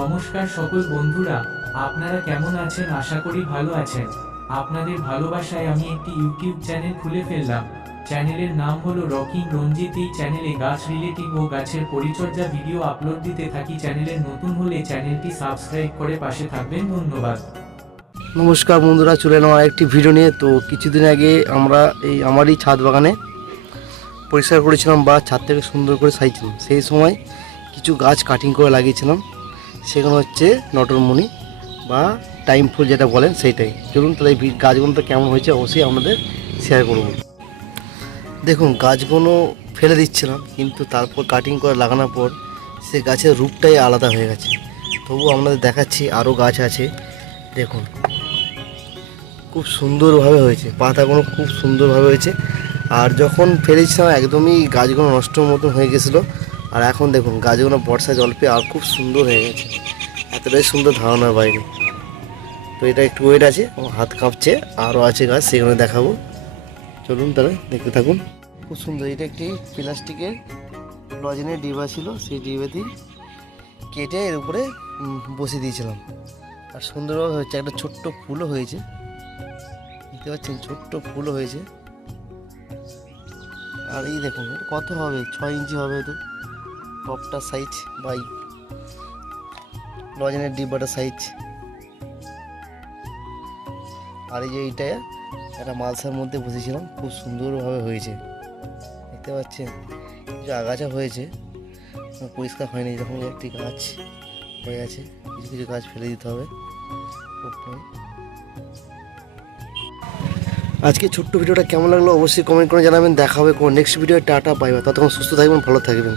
নমস্কার সকল বন্ধুরা, আপনারা কেমন আছেন? আশা করি ভালো আছেন। আপনাদের ভালোবাসায় আমি একটি ইউটিউব চ্যানেল খুলে ফেললাম। চ্যানেলের নাম হলো রকিং রঞ্জিত। এই চ্যানেলে গাছ রিলেটিভ ও গাছের পরিচর্যা ভিডিও আপলোড দিতে থাকি। চ্যানেলে নতুন হলে চ্যানেলটি সাবস্ক্রাইব করে পাশে থাকবেন। ধন্যবাদ। নমস্কার বন্ধুরা, চলে এলাম আর একটি ভিডিও নিয়ে। তো কিছুদিন আগে আমরা আমারই ছাদ বাগানে পরিষ্কার করেছিলাম বা ছাদ থেকে সুন্দর করে সাজিয়েছিলাম। সেই সময় কিছু গাছ কাটিং করে লাগিয়েছিলাম। সেগুলো হচ্ছে নটরমণি বা টাইম ফুল যেটা বলেন সেইটাই। চলুন তাহলে এই গাছগুলো তো কেমন হয়েছে অবশ্যই আপনাদের শেয়ার করব। দেখুন, গাছগুলো ফেলে দিচ্ছিলাম, কিন্তু তারপর কাটিং করে লাগানোর পর সে গাছের রূপটাই আলাদা হয়ে গেছে। তবু আপনাদের দেখাচ্ছি আরও গাছ আছে। দেখুন, খুব সুন্দরভাবে হয়েছে, পাতাগুলো খুব সুন্দরভাবে হয়েছে। আর যখন ফেলেছিলাম একদমই গাছগুলো নষ্ট মতন হয়ে গেছিলো। আর এখন দেখুন গাছগুলো বর্ষা জল পেয়ে আর খুব সুন্দর হয়ে গেছে, এতটাই সুন্দর ধারণার বাইরে। তো এটা একটু ওয়েট আছে, আমার হাত কাঁপছে। আরও আছে গাছ, সেগুলো দেখাবো। চলুন তাহলে দেখতে থাকুন। খুব সুন্দর। এটা একটি প্লাস্টিকের লজেনের ডিবা ছিল, সেই ডিবাতেই কেটে এর উপরে বসিয়ে দিয়েছিলাম। আর সুন্দরভাবে হয়েছে, একটা ছোট্ট ফুলও হয়েছে, দেখতে পাচ্ছেন, ছোট্ট ফুলও হয়েছে। আর এই দেখুন, এটা কত হবে, 6 ইঞ্চি হবে তো টপটার সাইজ, বাই লজেনের ডিব্বাটার সাইজ। আর এই যে এইটা একটা মালসার মধ্যে বসেছিলাম, খুব সুন্দরভাবে হয়েছে, দেখতে পাচ্ছেন। কিছু আগাছা হয়েছে, পরিষ্কার হয়নি। যখন একটি গাছ হয়ে আছে, কিছু কিছু গাছ ফেলে দিতে হবে। আজকে ছোট্ট ভিডিওটা কেমন লাগলো অবশ্যই কমেন্ট করে জানাবেন। দেখা হবে কোন next video. Tata, bye bye. ততক্ষণ সুস্থ থাকবেন, ভালো থাকবেন।